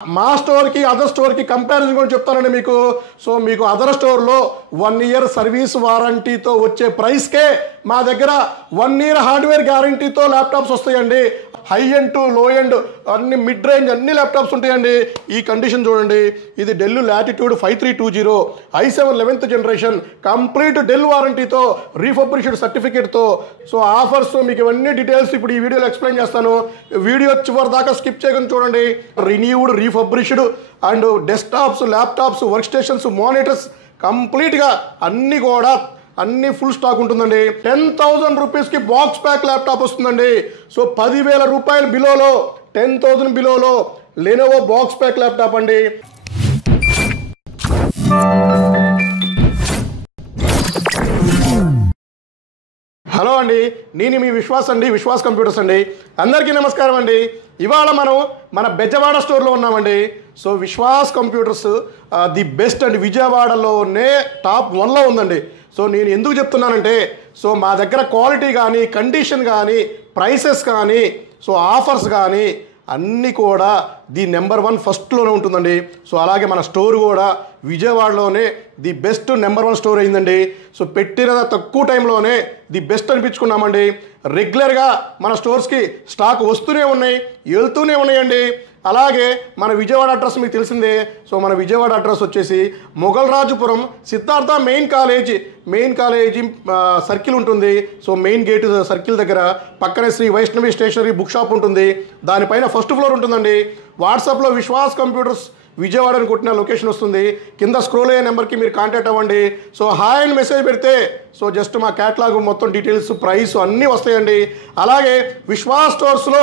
మా స్టోర్కి అదర్ స్టోర్కి కంపారిజన్ కూడా చెప్తానండి మీకు. సో మీకు అదర్ స్టోర్లో 1 ఇయర్ సర్వీస్ వారంటీతో వచ్చే ప్రైస్కే మా దగ్గర 1 ఇయర్ హార్డ్వేర్ గ్యారంటీతో ల్యాప్టాప్స్ వస్తాయండి. High end to low end అన్ని మిడ్ రేంజ్ అన్ని ల్యాప్టాప్స్ ఉంటాయండి. ఈ కండిషన్ చూడండి, ఇది Dell Latitude 5320 i7 11th generation complete Dell వారంటీతో రీఫబ్రిష్డ్ సర్టిఫికేట్తో. సో ఆఫర్స్ మీకు ఇవన్నీ డీటెయిల్స్ ఇప్పుడు ఈ వీడియోలో ఎక్స్ప్లెయిన్ చేస్తాను. వీడియో చివరి దాకా స్కిప్ చేయకుండా చూడండి. Renewed refurbished and desktops, laptops, work stations, monitors కంప్లీట్గా అన్నీ కూడా అన్ని ఫుల్ స్టాక్ ఉంటుందండి. 10,000 రూపీస్కి బాక్స్ ప్యాక్ ల్యాప్టాప్ వస్తుందండి. సో 10,000 రూపాయలు బిలోలో 10,000 బిలోలో లెనోవో బాక్స్ ప్యాక్ ల్యాప్టాప్ అండి. హలో అండి, నేను మీ విశ్వాస్ అండి, విశ్వాస్ కంప్యూటర్స్ అండి. అందరికీ నమస్కారం అండి. ఇవాళ మనం మన బెజవాడ స్టోర్లో ఉన్నామండి. So Vishwas computers the best అండి, విజయవాడలోనే టాప్ 1లో ఉందండి. సో నేను ఎందుకు చెప్తున్నానంటే, సో మా దగ్గర క్వాలిటీ కానీ, కండిషన్ కానీ, ప్రైసెస్ కానీ, సో ఆఫర్స్ కానీ అన్నీ కూడా ది నెంబర్ 1 ఫస్ట్లోనే ఉంటుందండి. సో అలాగే మన స్టోర్ కూడా విజయవాడలోనే ది బెస్ట్ నెంబర్ 1 స్టోర్ అయిందండి. సో పెట్టిన తక్కువ టైంలోనే ది బెస్ట్ అనిపించుకున్నామండి. రెగ్యులర్గా మన స్టోర్స్కి స్టాక్ వస్తూనే ఉన్నాయి, వెళ్తూనే ఉన్నాయండి. అలాగే మన విజయవాడ అడ్రస్ మీకు తెలిసిందే. సో మన విజయవాడ అడ్రస్ వచ్చేసి Mughal Rajupuram Siddhartha main college circle ఉంటుంది. సో మెయిన్ గేట్ సర్కిల్ దగ్గర పక్కనే Sri Vaishnavi stationery book shop ఉంటుంది. దానిపైన ఫస్ట్ ఫ్లోర్ ఉంటుందండి. వాట్సాప్లో విశ్వాస్ కంప్యూటర్స్ విజయవాడ అని కొట్టిన లొకేషన్ వస్తుంది. కింద స్క్రోల్ అయ్యే నెంబర్కి మీరు కాంటాక్ట్ అవ్వండి. సో హాయ్ అని మెసేజ్ పెడితే సో జస్ట్ మా క్యాటలాగ్ మొత్తం డీటెయిల్స్, ప్రైస్ అన్నీ వస్తాయండి. అలాగే విశ్వాస్ స్టోర్స్లో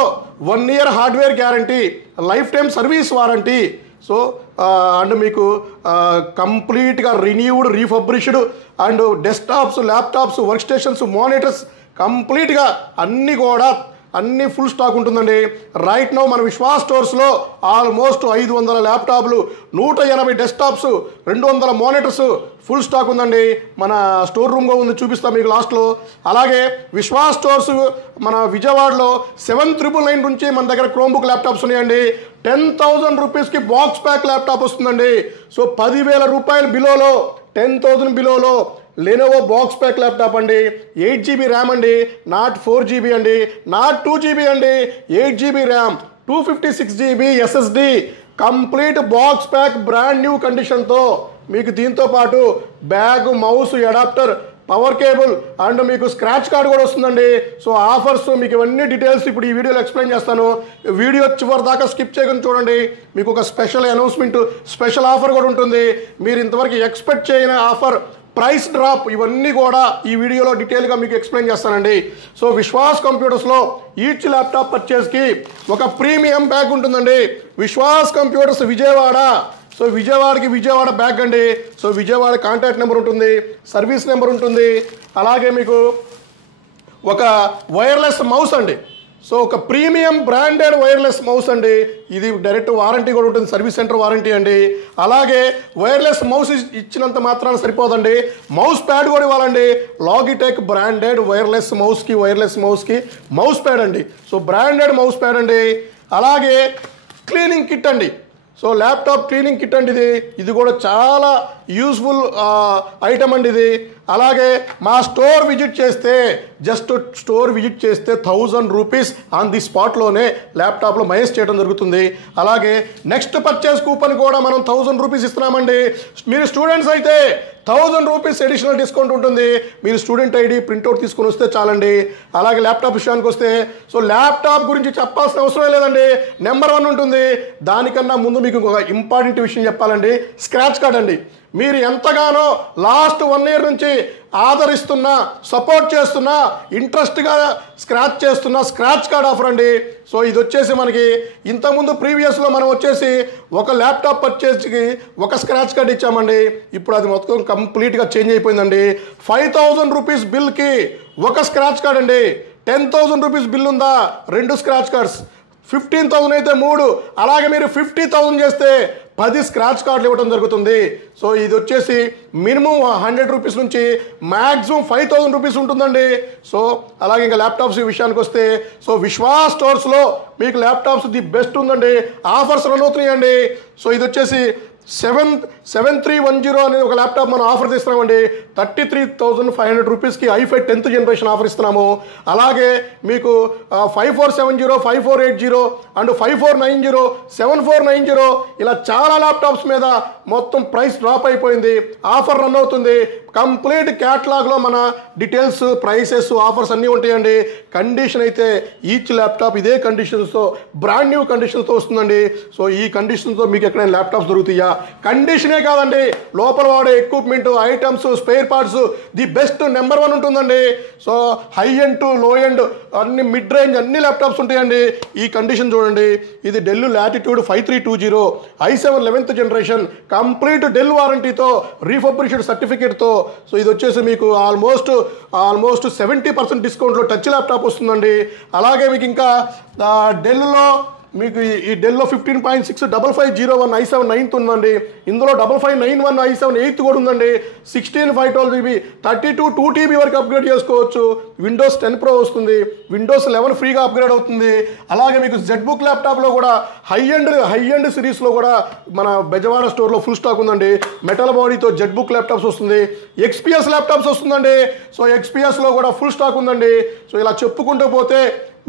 1 ఇయర్ హార్డ్వేర్ గ్యారంటీ, life time service warranty. So and మీకు కంప్లీట్గా renewed refurbished and desktops, laptops, work stations, monitors కంప్లీట్గా అన్నీ ఫుల్ స్టాక్ ఉంటుందండి. రైట్ నౌ మన విశ్వాస్ స్టోర్స్లో ఆల్మోస్ట్ 500 ల్యాప్టాప్లు, 180 డెస్క్టాప్స్, 200 మానిటర్స్ ఫుల్ స్టాక్ ఉందండి. మన స్టోర్ రూమ్గా ఉంది, చూపిస్తాం మీకు లాస్ట్లో. అలాగే విశ్వాస్ స్టోర్స్ మన విజయవాడలో 7,999 నుంచి మన దగ్గర క్రోమ్బుక్ ల్యాప్టాప్స్ ఉన్నాయండి. 10,000 రూపీస్కి బాక్స్ ప్యాక్ ల్యాప్టాప్ వస్తుందండి. సో 10,000 రూపాయలు బిలోలో 10,000 బిలోలో లెనోవో బాక్స్ ప్యాక్ ల్యాప్టాప్ అండి. 8GB ర్యామ్ అండి, నాట్ 4GB అండి, నాట్ 2GB అండి, 8GB RAM, 256GB SSD complete box pack brand new కండిషన్తో మీకు దీంతో పాటు bag, mouse, adapter, power cable and మీకు స్క్రాచ్ కార్డు కూడా వస్తుందండి. సో ఆఫర్స్ మీకు ఇవన్నీ డీటెయిల్స్ ఇప్పుడు ఈ వీడియోలో ఎక్స్ప్లెయిన్ చేస్తాను. వీడియో చివరి దాకా స్కిప్ చేయకుండా చూడండి. మీకు ఒక స్పెషల్ అనౌన్స్మెంట్, స్పెషల్ ఆఫర్ కూడా ఉంటుంది. మీరు ఇంతవరకు ఎక్స్పెక్ట్ చేయని ఆఫర్, ప్రైస్ డ్రాప్ ఇవన్నీ కూడా ఈ వీడియోలో డీటెయిల్గా మీకు ఎక్స్ప్లెయిన్ చేస్తానండి. సో విశ్వాస్ కంప్యూటర్స్లో ఈచ్ ల్యాప్టాప్ పర్చేస్కి ఒక ప్రీమియం బ్యాగ్ ఉంటుందండి. Vishwas computers Vijayawada. So Vijayawada bag అండి. సో విజయవాడ కాంటాక్ట్ నెంబర్ ఉంటుంది, సర్వీస్ నెంబర్ ఉంటుంది. అలాగే మీకు ఒక వైర్లెస్ మౌస్ అండి. సో ఒక ప్రీమియం బ్రాండెడ్ వైర్లెస్ మౌస్ అండి. ఇది డైరెక్ట్ వారంటీ కూడా ఉంటుంది, సర్వీస్ సెంటర్ వారంటీ అండి. అలాగే వైర్లెస్ మౌస్ ఇచ్చినంత మాత్రాన సరిపోదండి, మౌస్ ప్యాడ్ కూడా ఇవ్వాలండి. లాగిటెక్ బ్రాండెడ్ వైర్లెస్ మౌస్కి మౌస్ ప్యాడ్ అండి. సో బ్రాండెడ్ మౌస్ ప్యాడ్ అండి. అలాగే క్లీనింగ్ కిట్ అండి. సో ల్యాప్టాప్ క్లీనింగ్ కిట్ అండి. ఇది కూడా చాలా యూస్ఫుల్ ఐటమ్ అండి ఇది. అలాగే మా స్టోర్ విజిట్ చేస్తే, జస్ట్ స్టోర్ విజిట్ చేస్తే 1,000 రూపీస్ ఆన్ ది స్పాట్లోనే ల్యాప్టాప్లో మైనస్ చేయడం జరుగుతుంది. అలాగే నెక్స్ట్ పర్చేస్ కూపన్ కూడా మనం 1,000 రూపీస్ ఇస్తున్నామండి. మీరు స్టూడెంట్స్ అయితే 1,000 రూపీస్ అడిషనల్ డిస్కౌంట్ ఉంటుంది. మీరు స్టూడెంట్ ఐడి ప్రింట్అవుట్ తీసుకొని వస్తే చాలండి. అలాగే ల్యాప్టాప్ విషయానికి వస్తే, సో ల్యాప్టాప్ గురించి చెప్పాల్సిన అవసరం లేదండి, నెంబర్ 1 ఉంటుంది. దానికన్నా ముందు మీకు ఒక ఇంపార్టెంట్ విషయం చెప్పాలండి, స్క్రాచ్ కార్డ్ అండి. మీరు ఎంతగానో లాస్ట్ 1 ఇయర్ నుంచి ఆదరిస్తున్న, సపోర్ట్ చేస్తున్న, ఇంట్రెస్ట్గా స్క్రాచ్ చేస్తున్న స్క్రాచ్ కార్డ్ ఆఫర్ అండి. సో ఇది వచ్చేసి మనకి ఇంతకుముందు ప్రీవియస్లో మనం వచ్చేసి ఒక ల్యాప్టాప్ పర్చేస్కి ఒక స్క్రాచ్ కార్డ్ ఇచ్చామండి. ఇప్పుడు అది మొత్తం కంప్లీట్గా చేంజ్ అయిపోయిందండి. 5,000 రూపీస్ బిల్కి ఒక స్క్రాచ్ కార్డ్ అండి. 10,000 రూపీస్ బిల్ ఉందా, 2 స్క్రాచ్ కార్డ్స్. 15,000 అయితే 3. అలాగే మీరు 50,000 చేస్తే 10 స్క్రాచ్ కార్డులు ఇవ్వడం జరుగుతుంది. సో ఇది వచ్చేసి మినిమం 100 రూపీస్ నుంచి మ్యాక్సిమం 5000 రూపీస్ ఉంటుందండి. సో అలాగే ఇంకా ల్యాప్టాప్స్ విషయానికి వస్తే సో విశ్వాస్ స్టోర్స్లో మీకు ల్యాప్టాప్స్ ది బెస్ట్ ఉందండి. ఆఫర్స్ రన్ అవుతున్నాయండి. సో ఇది వచ్చేసి 7310 అనేది ఒక ల్యాప్టాప్ మనం ఆఫర్ తీస్తున్నామండి. 33,500 రూపీస్కి i5 10th జనరేషన్ ఆఫర్ ఇస్తున్నాము. అలాగే మీకు 5470, 5480 అండ్ 5490, 7490 ఇలా చాలా ల్యాప్టాప్స్ మీద మొత్తం ప్రైస్ డ్రాప్ అయిపోయింది. ఆఫర్ రన్ అవుతుంది. కంప్లీట్ క్యాటలాగ్లో మన డీటెయిల్స్, ప్రైసెస్, ఆఫర్స్ అన్నీ ఉంటాయండి. కండిషన్ అయితే ఈచ్ ల్యాప్టాప్ ఇదే కండిషన్స్తో బ్రాండ్ న్యూ కండిషన్స్తో వస్తుందండి. సో ఈ కండిషన్తో మీకు ఎక్కడైనా ల్యాప్టాప్స్ దొరుకుతాయా? కండిషనే కాదండి, లోపల వాడే equipment, items, spare parts the best number 1 ఉంటుందండి. So high end to low end అన్ని మిడ్ రేంజ్ అన్ని ల్యాప్టాప్స్ ఉంటాయండి. ఈ కండిషన్ చూడండి. ఇది Dell Latitude 5320 i7 11th generation complete Dell వారంటీతో రీఫర్బిష్డ్ సర్టిఫికేట్తో. సో ఇది వచ్చేసి మీకు ఆల్మోస్ట్ 70% డిస్కౌంట్లో టచ్ ల్యాప్టాప్ వస్తుందండి. అలాగే మీకు ఇంకా డెల్లో మీకు ఈ డెల్లో 15.6 5501 i7 9th ఉందండి. ఇందులో 5591 i7 8th కూడా ఉందండి. 16/512GB 32 2TB వరకు అప్గ్రేడ్ చేసుకోవచ్చు. విండోస్ 10 Pro వస్తుంది. విండోస్ 11 ఫ్రీగా అప్గ్రేడ్ అవుతుంది. అలాగే మీకు జెడ్బుక్ ల్యాప్టాప్లో కూడా హై ఎండ్ సిరీస్లో కూడా మన బెజవాడ స్టోర్లో ఫుల్ స్టాక్ ఉందండి. మెటల్ బాడీతో జెడ్బుక్ ల్యాప్టాప్స్ వస్తుంది. XPS ల్యాప్టాప్స్ వస్తుందండి. సో XPSలో కూడా ఫుల్ స్టాక్ ఉందండి. సో ఇలా చెప్పుకుంటూ పోతే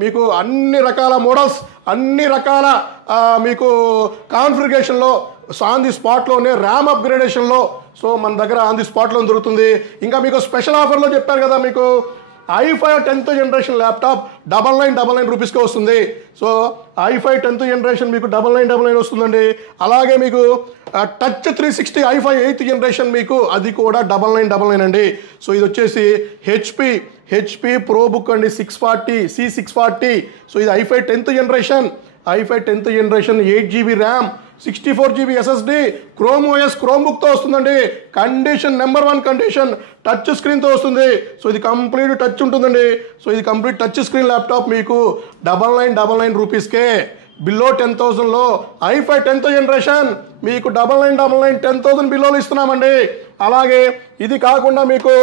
మీకు అన్ని రకాల మోడల్స్, అన్ని రకాల మీకు కాన్ఫిగరేషన్లో ఆన్ ది స్పాట్లోనే ర్యామ్ అప్గ్రేడేషన్లో సో మన దగ్గర ఆన్ ది స్పాట్లో దొరుకుతుంది. ఇంకా మీకు స్పెషల్ ఆఫర్లో చెప్పారు కదా, మీకు i5 10th జనరేషన్ ల్యాప్టాప్ 9999 రూపీస్కే వస్తుంది. సో i5 10th జనరేషన్ మీకు 9999 వస్తుందండి. అలాగే మీకు టచ్ 360 i5 8th జనరేషన్ మీకు అది కూడా 9999 అండి. సో ఇది వచ్చేసి హెచ్పి ప్రోబుక్ అండి 640 C640. సో ఇది i5 10th generation 8GB RAM 64GB SSD chrome OS క్రోమ్బుక్తో వస్తుందండి. కండిషన్ నెంబర్ 1 కండిషన్, టచ్ స్క్రీన్తో వస్తుంది. సో ఇది కంప్లీట్ టచ్ ఉంటుందండి. సో ఇది కంప్లీట్ టచ్ స్క్రీన్ ల్యాప్టాప్ మీకు 9999 రూపీస్కే బిలో 10,000లో i5 10th జనరేషన్ మీకు 9999 10,000 బిలోలో ఇస్తున్నామండి. అలాగే ఇది కాకుండా మీకు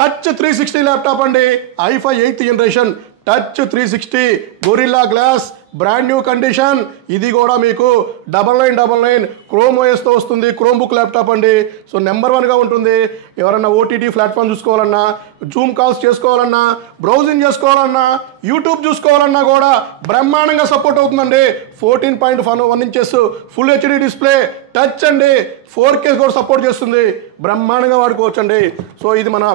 టచ్ 360 ల్యాప్టాప్ అండి. i5 8th generation touch 360 gorilla glass brand new condition. ఇది కూడా మీకు 9999 క్రోమ్ OSతో వస్తుంది. క్రోమ్బుక్ ల్యాప్టాప్ అండి. సో నెంబర్ 1గా ఉంటుంది. ఎవరన్నా OTT ప్లాట్ఫామ్ చూసుకోవాలన్నా, జూమ్ కాల్స్ చేసుకోవాలన్నా, బ్రౌజింగ్ చేసుకోవాలన్నా, యూట్యూబ్ చూసుకోవాలన్నా కూడా బ్రహ్మాండంగా సపోర్ట్ అవుతుందండి. 14.1 inches full HD display, touch అండి, 4K కూడా సపోర్ట్ చేస్తుంది. బ్రహ్మాండంగా వాడుకోవచ్చండి. సో ఇది మన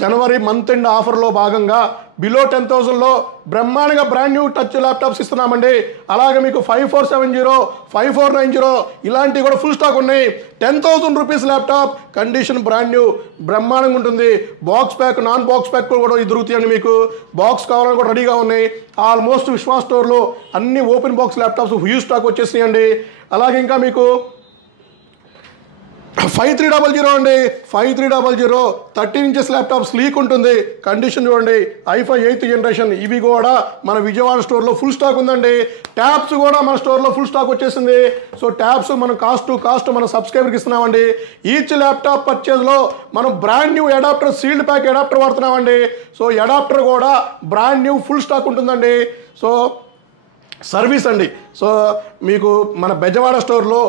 జనవరి మంత్ ఎండ్ ఆఫర్లో భాగంగా బిలో 10,000లో బ్రహ్మాండంగా బ్రాండ్ న్యూ టచ్ ల్యాప్టాప్స్ ఇస్తున్నామండి. అలాగే మీకు 5470, 5490 ఇలాంటివి కూడా ఫుల్ స్టాక్ ఉన్నాయి. 10,000 rupees laptop condition brand new బ్రహ్మాండంగా ఉంటుంది. Box pack, non box pack కూడా దొరుకుతాయండి. మీకు బాక్స్ కావాలని కూడా రెడీగా ఉన్నాయి. ఆల్మోస్ట్ విశ్వాస్ స్టోర్లో అన్ని open box laptops huge stock వచ్చేసినాయండి. అలాగే ఇంకా మీకు 5300 అండి. 5300 13 ఇంచెస్ ల్యాప్టాప్ స్లీక్ ఉంటుంది. కండిషన్ చూడండి. i5 8th జనరేషన్ ఇవి కూడా మన విజయవాడ స్టోర్లో ఫుల్ స్టాక్ ఉందండి. ట్యాబ్స్ కూడా మన స్టోర్లో ఫుల్ స్టాక్ వచ్చేసింది. సో ట్యాబ్స్ మనం కాస్ట్ మన సబ్స్క్రైబర్కి ఇస్తున్నామండి. ఈచ్ ల్యాప్టాప్ పర్చేజ్లో మనం brand new adapter, sealed pack adapter వాడుతున్నామండి. సో అడాప్టర్ కూడా బ్రాండ్ న్యూ ఫుల్ స్టాక్ ఉంటుందండి. సో సర్వీస్ అండి. సో మీకు మన బెజవాడ స్టోర్లో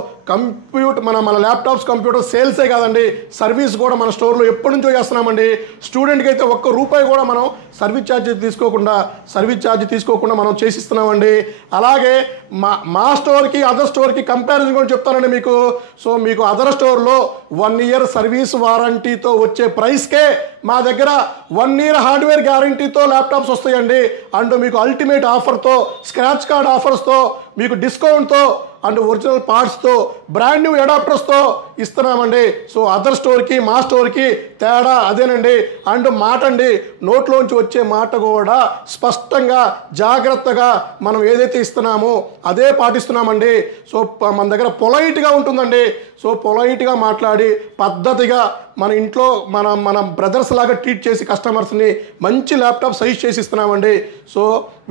మన ల్యాప్టాప్స్ కంప్యూటర్ సేల్సే కాదండి, సర్వీస్ కూడా మన స్టోర్లో ఎప్పటి నుంచో చేస్తున్నామండి. స్టూడెంట్కి అయితే ₹1 కూడా మనం సర్వీస్ ఛార్జ్ తీసుకోకుండా మనం చేసిస్తున్నామండి. అలాగే మా స్టోర్కి అదర్ స్టోర్కి కంపారిజన్ కూడా చెప్తానండి మీకు. సో మీకు అదర్ స్టోర్లో 1 year సర్వీస్ వారంటీతో వచ్చే ప్రైస్కే మా దగ్గర 1 year హార్డ్వేర్ గ్యారంటీతో ల్యాప్టాప్స్ వస్తాయండి. అండ్ మీకు అల్టిమేట్ ఆఫర్తో, స్క్రాచ్ కార్డ్ ఆఫర్స్తో, మీకు డిస్కౌంట్తో అండ్ ఒరిజినల్ పార్ట్స్తో, బ్రాండ్ న్యూ అడాప్టర్స్తో ఇస్తున్నామండి. సో అదర్ స్టోర్కి మా స్టోర్కి తేడా అదేనండి. అండ్ మాట అండి, నోట్లోంచి వచ్చే మాట కూడా స్పష్టంగా జాగ్రత్తగా మనం ఏదైతే ఇస్తున్నామో అదే పాటిస్తున్నామండి. సో మన దగ్గర పొలైట్గా ఉంటుందండి. సో పొలైట్గా మాట్లాడి పద్ధతిగా మన ఇంట్లో మన బ్రదర్స్ లాగా ట్రీట్ చేసి కస్టమర్స్ని మంచి ల్యాప్టాప్ సజెస్ట్ చేసి ఇస్తున్నామండి. సో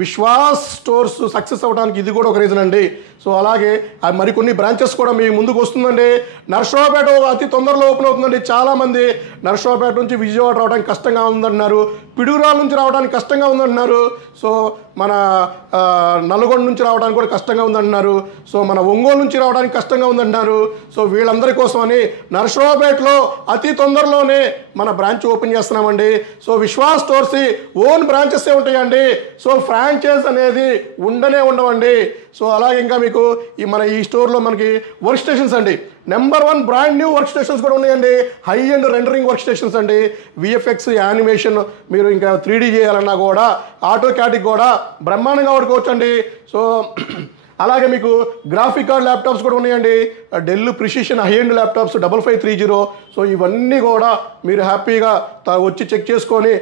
విశ్వాస్ స్టోర్స్ సక్సెస్ అవ్వడానికి ఇది కూడా ఒక రీజన్ అండి. సో అలాగే మరికొన్ని బ్రాంచెస్ కూడా మీ ముందుకు వస్తుందండి. నర్సరావుపేట అతి తొందరలో ఓపెన్ అవుతుందండి. చాలామంది నర్సరావుపేట నుంచి విజయవాడ రావడానికి కష్టంగా ఉందంటున్నారు, పిడుగురాల నుంచి రావడానికి కష్టంగా ఉందంటున్నారు, సో మన నల్గొండ నుంచి రావడానికి కూడా కష్టంగా ఉందంటున్నారు, సో మన ఒంగోలు నుంచి రావడానికి కష్టంగా ఉందంటున్నారు. సో వీళ్ళందరి కోసమని నర్సరావుపేటలో అతి తొందరలోనే మన బ్రాంచ్ ఓపెన్ చేస్తున్నామండి. So Vishwas stores own branches ఉంటాయండి. సో ఫ్రాంచైజ్ అనేది ఉండవండి. సో అలాగే ఇంకా మీకు ఈ స్టోర్లో మనకి వర్క్ స్టేషన్స్ అండి, number 1 brand new work stations కూడా ఉన్నాయండి. High and rendering work stations అండి. విఎఫ్ఎక్స్ యానిమేషన్ మీరు ఇంకా 3D చేయాలన్నా కూడా ఆటో క్యాటిక్ కూడా బ్రహ్మాండంగా వాడుకోవచ్చండి. సో అలాగే మీకు గ్రాఫిక్ కార్డ్ ల్యాప్టాప్స్ కూడా ఉన్నాయండి. Dell precision high end laptops 5530. So ఇవన్నీ కూడా మీరు హ్యాపీగా వచ్చి చెక్ చేసుకొని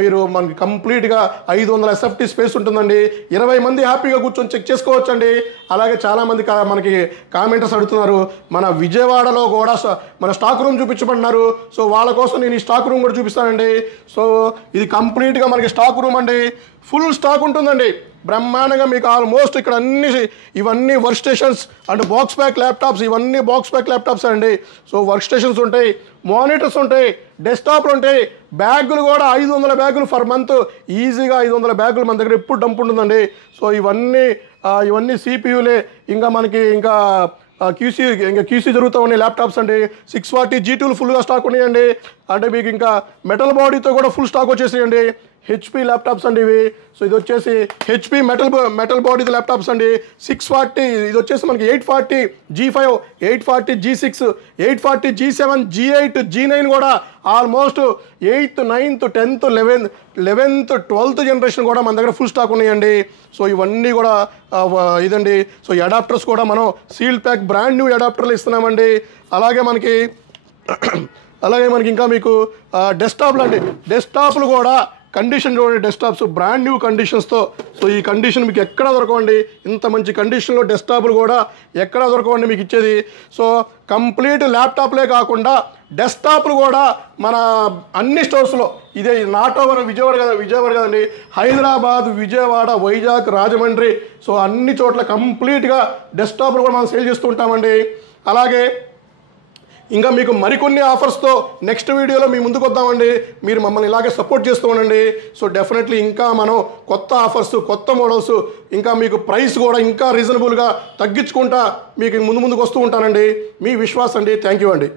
మీరు మనకి కంప్లీట్గా 500 SFT స్పేస్ ఉంటుందండి. 20 మంది హ్యాపీగా కూర్చొని చెక్ చేసుకోవచ్చండి. అలాగే చాలామంది మనకి కామెంటర్స్ అడుగుతున్నారు, మన విజయవాడలో కూడా మన స్టాక్ రూమ్ చూపించబడినారు. సో వాళ్ళ కోసం నేను ఈ స్టాక్ రూమ్ కూడా చూపిస్తానండి. సో ఇది కంప్లీట్గా మనకి స్టాక్ రూమ్ అండి. ఫుల్ స్టాక్ ఉంటుందండి బ్రహ్మాండంగా. మీకు ఆల్మోస్ట్ ఇక్కడ ఇవన్నీ work stations and box pack laptops, ఇవన్నీ బాక్స్ ప్యాక్ ల్యాప్టాప్స్ అండి. సో వర్క్ స్టేషన్స్ ఉంటాయి, మానిటర్స్ ఉంటాయి, డెస్క్టాప్లు ఉంటాయి, బ్యాగులు కూడా 500 బ్యాగులు ఫర్ మంత్ ఈజీగా 500 బ్యాగులు మన దగ్గర ఎప్పుడు డంప్ ఉంటుందండి. సో ఇవన్నీ సిపియూలే. ఇంకా మనకి క్యూసీ జరుగుతూ ఉన్నాయి ల్యాప్టాప్స్ అండి. 640 G2లు ఫుల్గా స్టాక్ ఉన్నాయండి. అంటే మీకు ఇంకా మెటల్ బాడీతో కూడా ఫుల్ స్టాక్ వచ్చేసాయండి. హెచ్పి ల్యాప్టాప్స్ అండి ఇవి. సో ఇది వచ్చేసి హెచ్పి మెటల్ బాడీ ల్యాప్టాప్స్ అండి. 640, ఇది వచ్చేసి మనకి 840 G5, 840 G6, 840 G7, G8, G9 కూడా almost 8th, 9th, 10th, 11th, 12th generation కూడా మన దగ్గర ఫుల్ స్టాక్ ఉన్నాయండి. సో ఇవన్నీ కూడా ఇదండి. సో అడాప్టర్స్ కూడా మనం సీల్డ్ ప్యాక్ బ్రాండ్ న్యూ అడాప్టర్లు ఇస్తున్నామండి. అలాగే మనకి ఇంకా మీకు డెస్క్టాప్లు అండి. డెస్క్టాప్లు కూడా కండిషన్ చూడండి, డెస్క్టాప్స్ బ్రాండ్ న్యూ కండిషన్స్తో. సో ఈ కండిషన్ మీకు ఎక్కడా దొరకవండి. ఇంత మంచి కండిషన్లో డెస్క్టాప్లు కూడా ఎక్కడా దొరకవండి మీకు ఇచ్చేది. సో కంప్లీట్ ల్యాప్టాప్లే కాకుండా డెస్క్టాప్లు కూడా మన అన్ని స్టోర్స్లో, ఇదే నాట్ ఓవర్ విజయవాడ కదండి, హైదరాబాద్, విజయవాడ, వైజాగ్, రాజమండ్రి, సో అన్ని చోట్ల కంప్లీట్గా డెస్క్టాప్లు కూడా మనం సేల్ చేస్తూ ఉంటామండి. అలాగే ఇంకా మీకు మరికొన్ని ఆఫర్స్తో నెక్స్ట్ వీడియోలో మీ ముందుకు వద్దామండి. మీరు మమ్మల్ని ఇలాగే సపోర్ట్ చేస్తూ ఉండండి. సో డెఫినెట్లీ ఇంకా మనం కొత్త ఆఫర్స్, కొత్త మోడల్స్, ఇంకా మీకు ప్రైస్ కూడా ఇంకా రీజనబుల్గా తగ్గించుకుంటా మీకు ముందుకు వస్తూ ఉంటానండి. మీ విశ్వాస్ అండి. థ్యాంక్ యూ అండి.